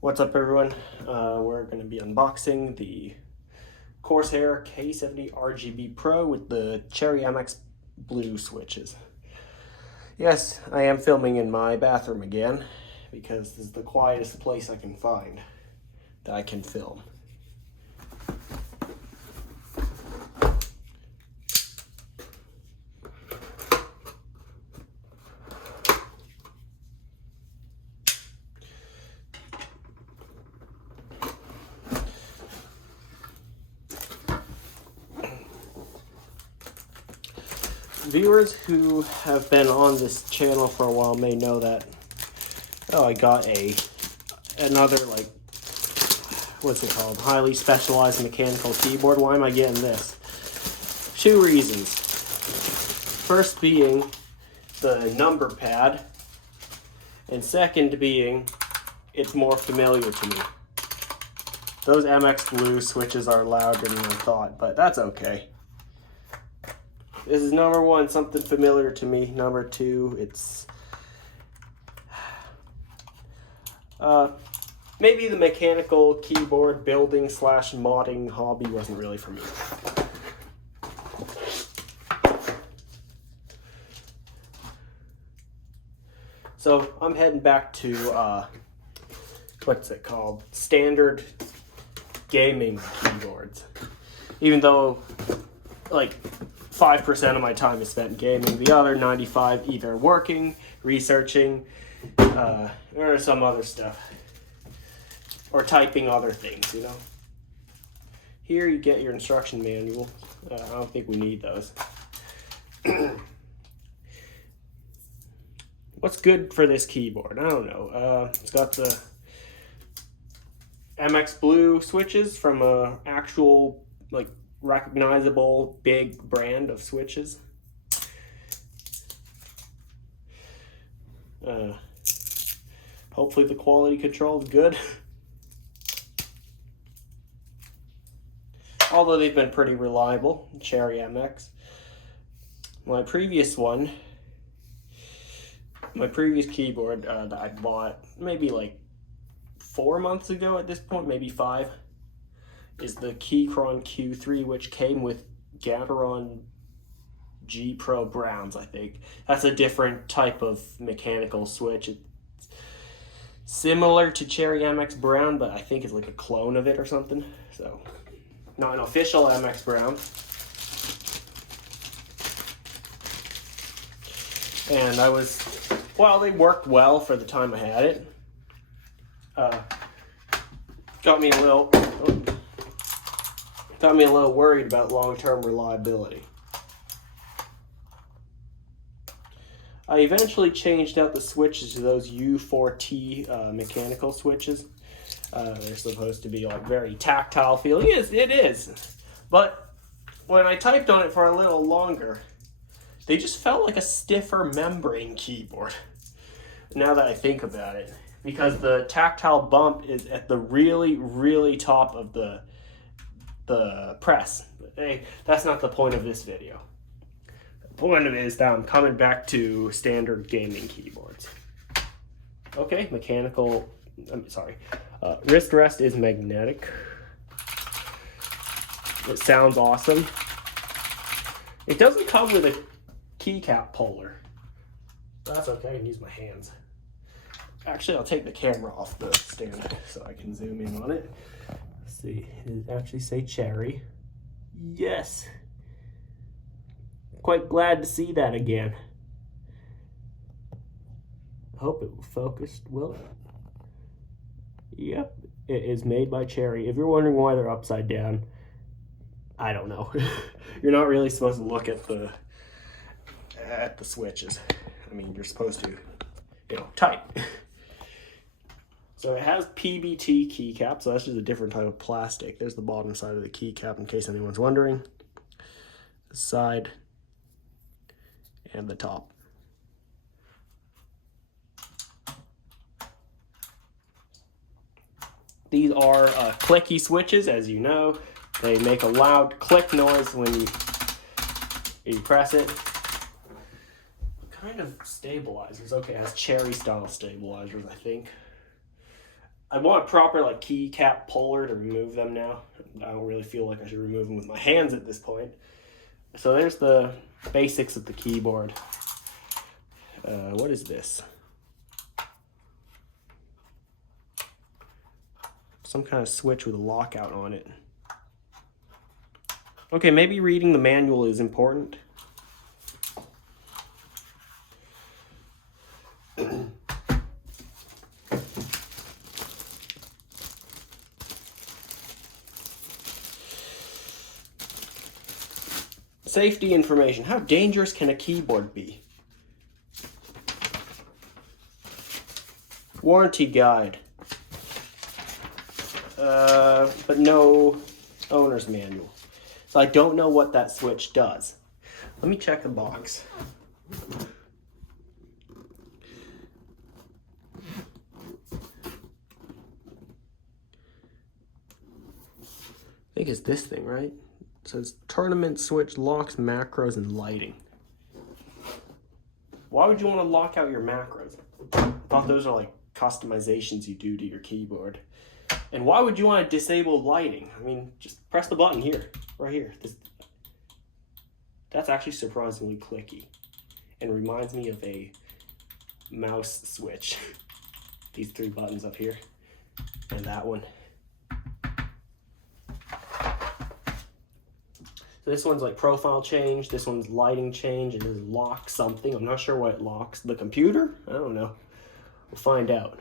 What's up, everyone? We're going to be unboxing the Corsair K70 RGB Pro with the Cherry MX blue switches. Yes, I am filming in my bathroom again because this is the quietest place I can find that I can film. Viewers who have been on this channel for a while may know that I got another, like, what's it called, highly specialized mechanical keyboard. Why am I getting this? Two reasons. First being the number pad, and second being it's more familiar to me. Those MX blue switches are louder than I thought, but that's okay. This is number one, something familiar to me. Number two, it's maybe the mechanical keyboard building / modding hobby wasn't really for me. So I'm heading back to what's it called? Standard gaming keyboards. Even though, like, 5% of my time is spent gaming, the other 95 either working, researching, or some other stuff, or typing other things, you know. Here you get your instruction manual. I don't think we need those. What's good for this keyboard? I don't know. It's got the MX blue switches from a actual, like, recognizable big brand of switches. Hopefully the quality control is good. Although they've been pretty reliable, Cherry MX. My previous keyboard that I bought maybe like 4 months ago at this point, maybe 5, is the Keychron Q3, which came with Gateron G Pro Browns, I think. That's a different type of mechanical switch. It's similar to Cherry MX Brown, but I think it's like a clone of it or something. So, not an official MX Brown. And they worked well for the time I had it. Got me a little worried about long-term reliability. I eventually changed out the switches to those U4T mechanical switches. They're supposed to be like very tactile feeling. Yes, it is. But when I typed on it for a little longer, they just felt like a stiffer membrane keyboard. Now that I think about it, because the tactile bump is at the really, really top of the press. But hey, that's not the point of this video. The point of it is that I'm coming back to standard gaming keyboards. Okay, wrist rest is magnetic. It sounds awesome. It doesn't come with a keycap puller. That's okay, I can use my hands. Actually, I'll take the camera off the stand so I can zoom in on it. Let's see, does it actually say Cherry? Yes. Quite glad to see that again. I hope it focused, will it? Yep, it is made by Cherry. If you're wondering why they're upside down, I don't know. You're not really supposed to look at the switches. I mean, you're supposed to, type. So it has PBT keycap, so that's just a different type of plastic. There's the bottom side of the keycap in case anyone's wondering. The side and the top. These are clicky switches, as you know. They make a loud click noise when you press it. Kind of stabilizers. Okay, it has Cherry style stabilizers, I think. I want a proper like keycap puller to remove them now. I don't really feel like I should remove them with my hands at this point. So there's the basics of the keyboard. What is this? Some kind of switch with a lockout on it. Okay, maybe reading the manual is important. Safety information. How dangerous can a keyboard be? Warranty guide. But no owner's manual. So I don't know what that switch does. Let me check the box. I think it's this thing, right? It says tournament switch, locks, macros, and lighting. Why would you want to lock out your macros? I thought those are like customizations you do to your keyboard. And why would you want to disable lighting? I mean, just press the button here, right here. That's actually surprisingly clicky and reminds me of a mouse switch. These three buttons up here and that one. So this one's like profile change, this one's lighting change, and this lock something. I'm not sure what it locks. The computer? I don't know. We'll find out.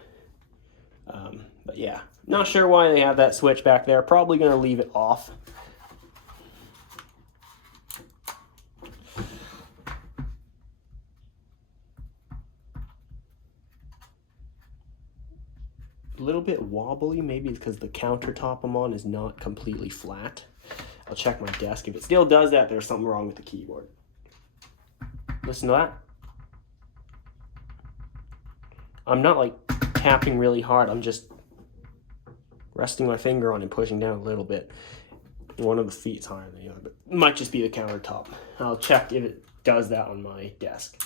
But yeah, not sure why they have that switch back there. Probably going to leave it off. A little bit wobbly, maybe it's because the countertop I'm on is not completely flat. I'll check my desk. If it still does that, there's something wrong with the keyboard. Listen to that. I'm not like tapping really hard. I'm just resting my finger on and pushing down a little bit. One of the feet's higher than the other, but it might just be the countertop. I'll check if it does that on my desk.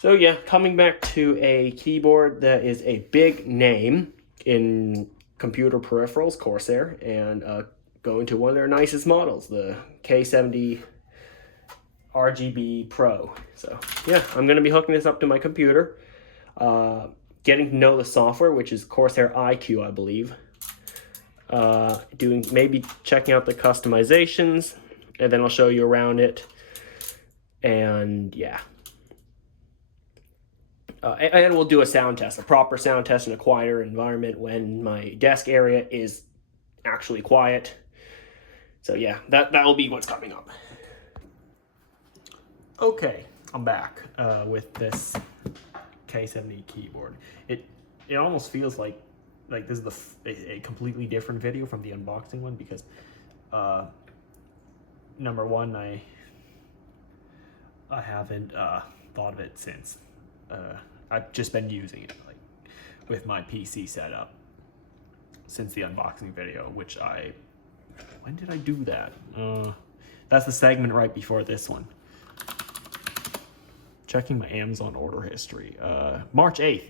So yeah, coming back to a keyboard that is a big name in computer peripherals, Corsair, and going to one of their nicest models, the K70 RGB Pro. So yeah, I'm going to be hooking this up to my computer, getting to know the software, which is Corsair IQ, I believe. Maybe checking out the customizations, and then I'll show you around it. And yeah. And we'll do a sound test, a proper sound test in a quieter environment when my desk area is actually quiet. So yeah, that will be what's coming up. Okay, I'm back with this K70 keyboard. It almost feels like this is a completely different video from the unboxing one, because number one, I haven't thought of it since. I've just been using it like with my PC setup since the unboxing video, which when did I do that? That's the segment right before this one. Checking my Amazon order history. March 8th.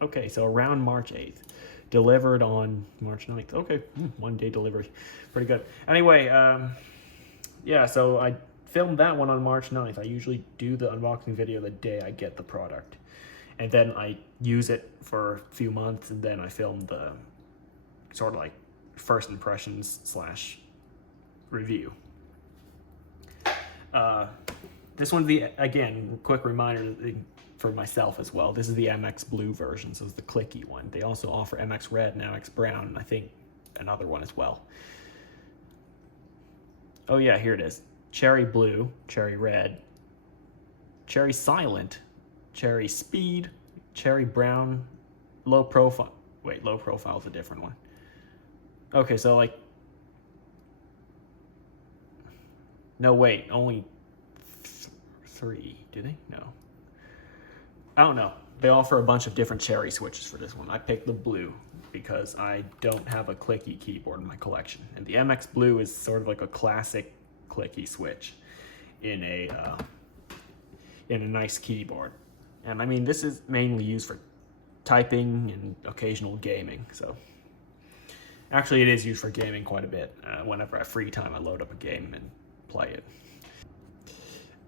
Okay, so around March 8th. Delivered on March 9th. Okay, 1 day delivery. Pretty good. Anyway, yeah, so I filmed that one on March 9th. I usually do the unboxing video the day I get the product. And then I use it for a few months, and then I film the sort of like first impressions / review. This one's again, quick reminder for myself as well. This is the MX Blue version, so it's the clicky one. They also offer MX Red and MX Brown, and I think another one as well. Oh yeah, here it is. Cherry Blue, Cherry Red, Cherry Silent, Cherry Speed, Cherry Brown, Low Profile. Wait, Low Profile is a different one. Okay, so like... No, wait, only 3, do they? No. I don't know. They offer a bunch of different cherry switches for this one. I picked the blue because I don't have a clicky keyboard in my collection. And the MX Blue is sort of like a classic clicky switch in a nice keyboard. And I mean, this is mainly used for typing and occasional gaming. So actually it is used for gaming quite a bit. Whenever I have free time, I load up a game and play it.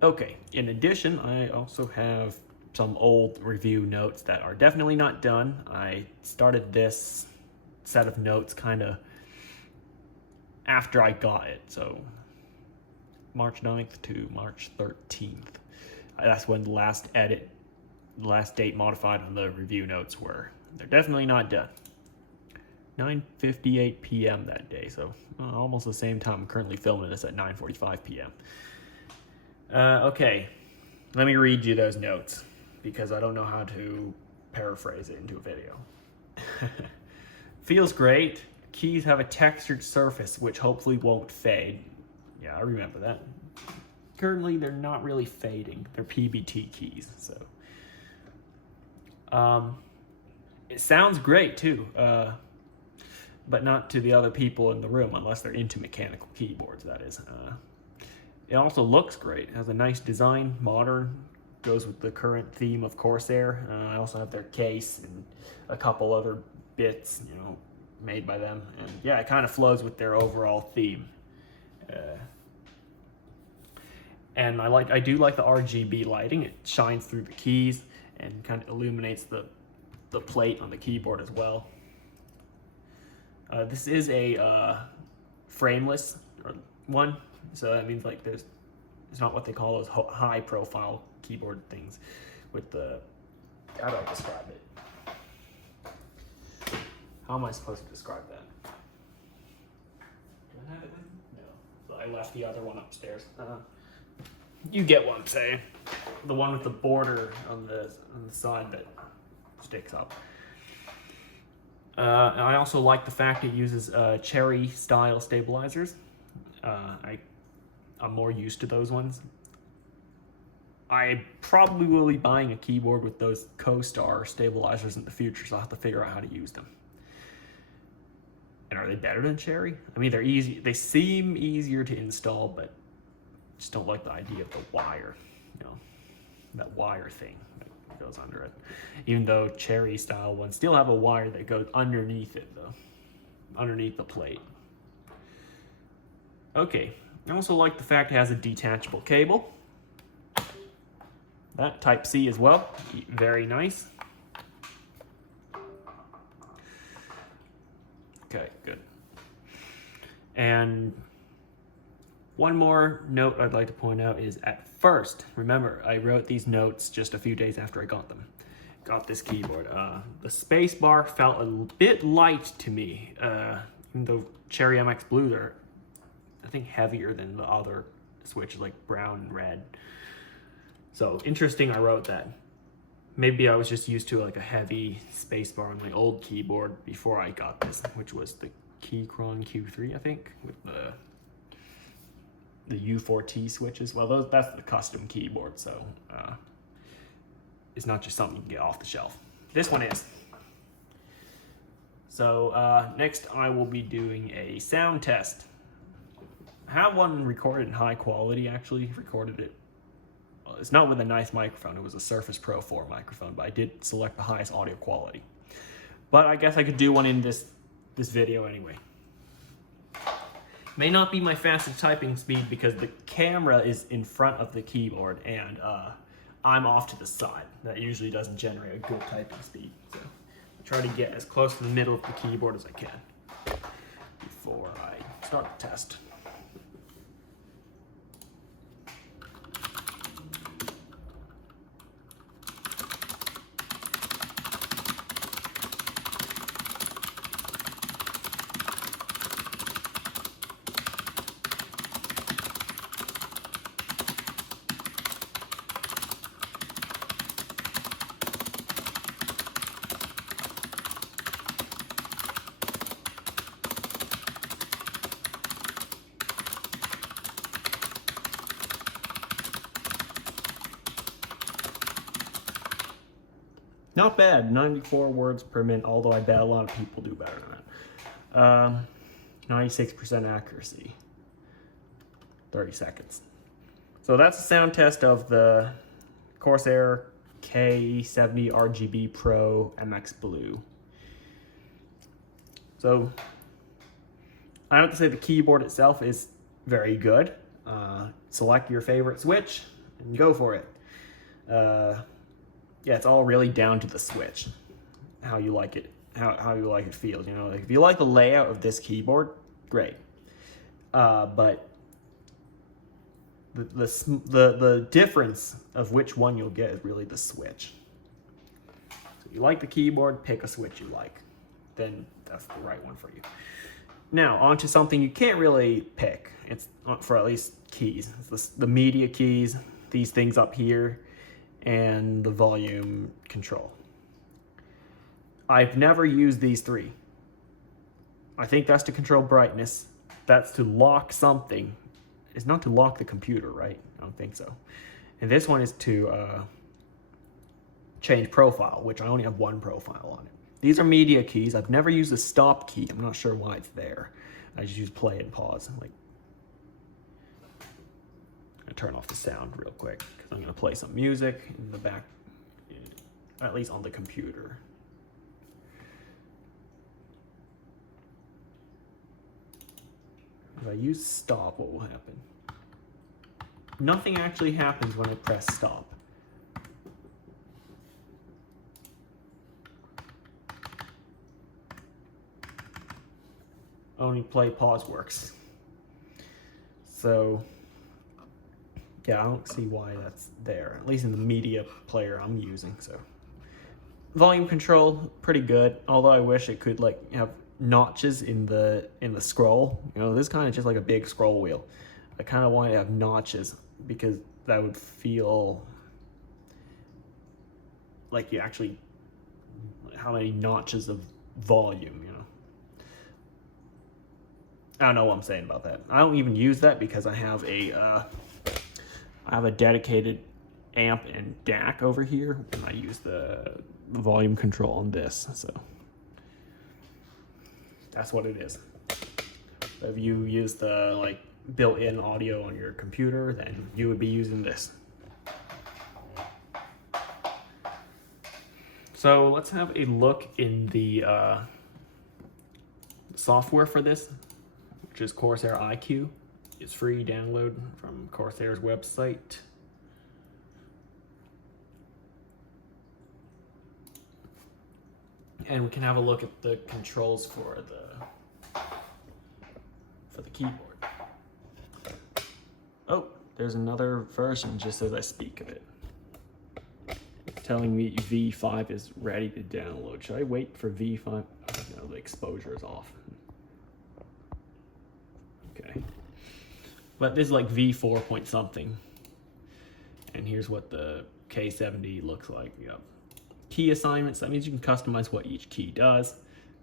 Okay, in addition, I also have some old review notes that are definitely not done. I started this set of notes kind of after I got it, so March 9th to March 13th. That's when the last date modified on the review notes were. They're definitely not done. 9:58 p.m. that day, so almost the same time. I'm currently filming this at 9:45 p.m. Okay, let me read you those notes because I don't know how to paraphrase it into a video. Feels great. Keys have a textured surface which hopefully won't fade. Yeah, I remember that. Currently, they're not really fading. They're PBT keys, so. It sounds great too, but not to the other people in the room unless they're into mechanical keyboards, that is. It also looks great. It has a nice design, modern, goes with the current theme of Corsair. I also have their case and a couple other bits, you know, made by them. And yeah, it kind of flows with their overall theme. And I do like the RGB lighting. It shines through the keys and kind of illuminates the plate on the keyboard as well. This is a frameless one, so that means like it's not what they call those high profile keyboard things with the, how do I describe it? How am I supposed to describe that? Do I have it with me? No. So I left the other one upstairs. You get what I'm saying. The one with the border on the side that sticks up. I also like the fact it uses cherry style stabilizers. I'm more used to those ones. I probably will be buying a keyboard with those CoStar stabilizers in the future, so I'll have to figure out how to use them. And are they better than cherry? I mean, they're easy. They seem easier to install, but just don't like the idea of the wire, you know, that wire thing that goes under it. Even though cherry style ones still have a wire that goes underneath it though, underneath the plate. Okay, I also like the fact it has a detachable cable. That Type-C as well, very nice. Okay, good. And one more note I'd like to point out is at first, remember, I wrote these notes just a few days after I got them. Got this keyboard. The space bar felt a bit light to me, even though Cherry MX Blues are, I think, heavier than the other switches like brown and red. So interesting, I wrote that. Maybe I was just used to like a heavy space bar on my old keyboard before I got this, which was the Keychron Q3, I think, with the U4T switches. Well, that's the custom keyboard, so it's not just something you can get off the shelf. This one is. So next I will be doing a sound test. I have one recorded in high quality, actually. Recorded it. Well, it's not with a nice microphone. It was a Surface Pro 4 microphone, but I did select the highest audio quality. But I guess I could do one in this video anyway. May not be my fastest typing speed because the camera is in front of the keyboard and I'm off to the side. That usually doesn't generate a good typing speed. So I try to get as close to the middle of the keyboard as I can before I start the test. Not bad, 94 words per minute, although I bet a lot of people do better than that. 96% accuracy, 30 seconds. So that's a sound test of the Corsair K70 RGB Pro MX Blue. So I have to say the keyboard itself is very good. Select your favorite switch and go for it. Yeah, it's all really down to the switch, how you like it, how you like it feels. You know, like if you like the layout of this keyboard, great. But the difference of which one you'll get is really the switch. So you like the keyboard, pick a switch you like, then that's the right one for you. Now on to something you can't really pick. It's for at least keys. It's the media keys, these things up here, and the volume control. I've never used these three. I think that's to control brightness. That's to lock something. It's not to lock the computer, right? I don't think so. And this one is to change profile, which I only have one profile on it. These are media keys. I've never used the stop key. I'm not sure why it's there. I just use play and pause. Like, I turn off the sound real quick because I'm gonna play some music in the back, at least on the computer. If I use stop, what will happen? Nothing actually happens when I press stop. Only play pause works. So yeah, I don't see why that's there, at least in the media player I'm using. So volume control, pretty good, although I wish it could like have notches in the scroll. You know, this kind of just like a big scroll wheel. I kind of want it to have notches because that would feel like you actually, how many notches of volume, you know. I don't know what I'm saying about that. I don't even use that because I have a dedicated amp and DAC over here, and I use the volume control on this, so that's what it is. If you use the like built-in audio on your computer, then you would be using this. So let's have a look in the software for this, which is Corsair iQ. It's free download from Corsair's website. And we can have a look at the controls for the keyboard. Oh, there's another version just as I speak of it. It's telling me V5 is ready to download. Should I wait for V5? Oh, no, the exposure is off. Okay. But this is like V4 point something. And here's what the K70 looks like. Yep. Key assignments, that means you can customize what each key does,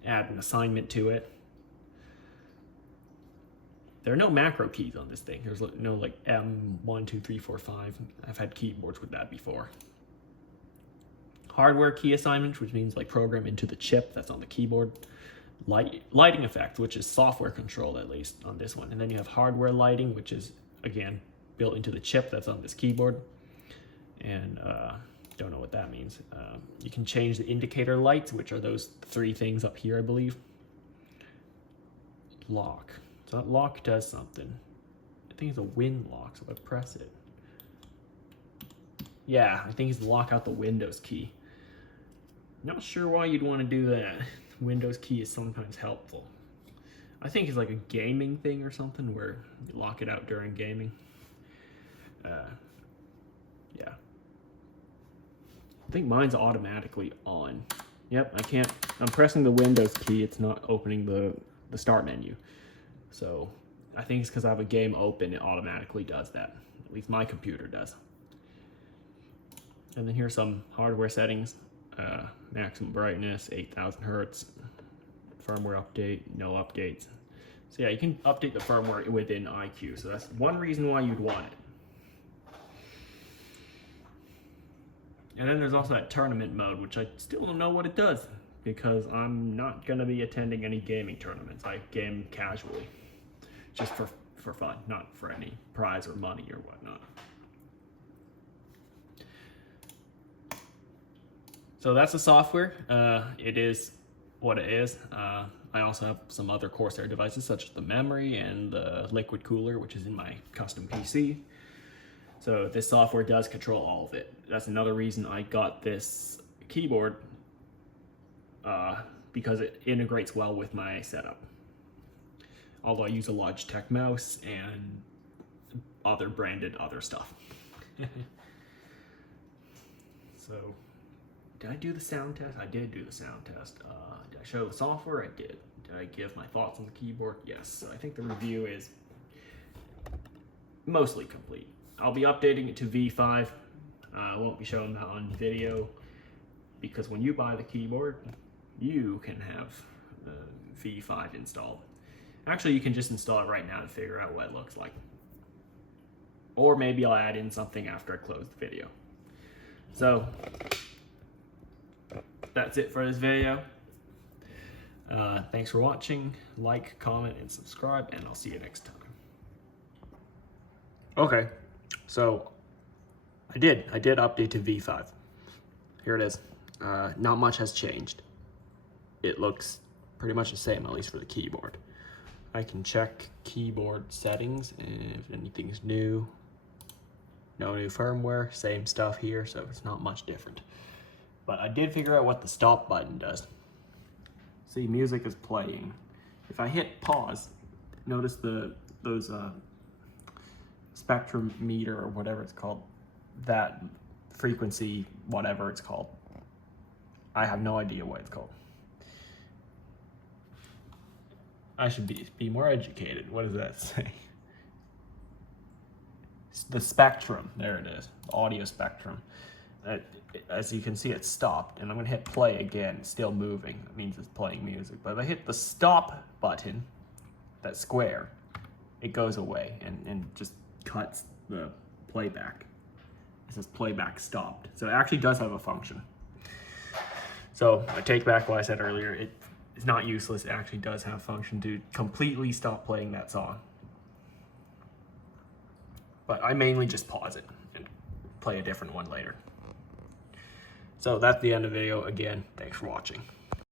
add an assignment to it. There are no macro keys on this thing. There's no like M1, 2, 3, 4, 5. I've had keyboards with that before. Hardware key assignments, which means like program into the chip that's on the keyboard. Lighting effects, which is software controlled at least on this one. And then you have hardware lighting, which is again built into the chip that's on this keyboard. And don't know what that means. You can change the indicator lights, which are those three things up here, I believe. Lock. So that lock does something. I think it's a win lock, so I press it. Yeah, I think it's lock out the Windows key. Not sure why you'd want to do that. Windows key is sometimes helpful. I think it's like a gaming thing or something where you lock it out during gaming. Yeah. I think mine's automatically on. Yep, I can't, I'm pressing the Windows key, it's not opening the start menu. So I think it's because I have a game open, it automatically does that. At least my computer does. And then here's some hardware settings. Maximum brightness, 8,000 hertz. Firmware update, no updates. So yeah, you can update the firmware within iQ. So that's one reason why you'd want it. And then there's also that tournament mode, which I still don't know what it does because I'm not going to be attending any gaming tournaments. I game casually, just for fun, not for any prize or money or whatnot. So that's the software. It is what it is. I also have some other Corsair devices, such as the memory and the liquid cooler, which is in my custom PC. So this software does control all of it. That's another reason I got this keyboard, because it integrates well with my setup. Although I use a Logitech mouse and other branded other stuff. So, did I do the sound test? I did do the sound test. Did I show the software? I did. Did I give my thoughts on the keyboard? Yes. So I think the review is mostly complete. I'll be updating it to V5. I won't be showing that on video because when you buy the keyboard, you can have V5 installed. Actually, you can just install it right now and figure out what it looks like. Or maybe I'll add in something after I close the video. So, that's it for this video. Thanks for watching. Like, comment, and subscribe, and I'll see you next time. Okay, so I did update to V5. Here it is. Not much has changed. It looks pretty much the same, at least for the keyboard. I can check keyboard settings and if anything's new. No new firmware, same stuff here, so it's not much different. But I did figure out what the stop button does. See, music is playing. If I hit pause, notice those spectrum meter or whatever it's called, that frequency, whatever it's called. I have no idea what it's called. I should be more educated. What does that say? The spectrum, there it is, the audio spectrum. As you can see, it stopped, and I'm gonna hit play again. It's still moving. That means it's playing music. But if I hit the stop button, that square, it goes away and just cuts the playback. It says playback stopped. So it actually does have a function. So I take back what I said earlier. It's not useless. It actually does have a function to completely stop playing that song. But I mainly just pause it and play a different one later. So that's the end of the video. Again, thanks for watching.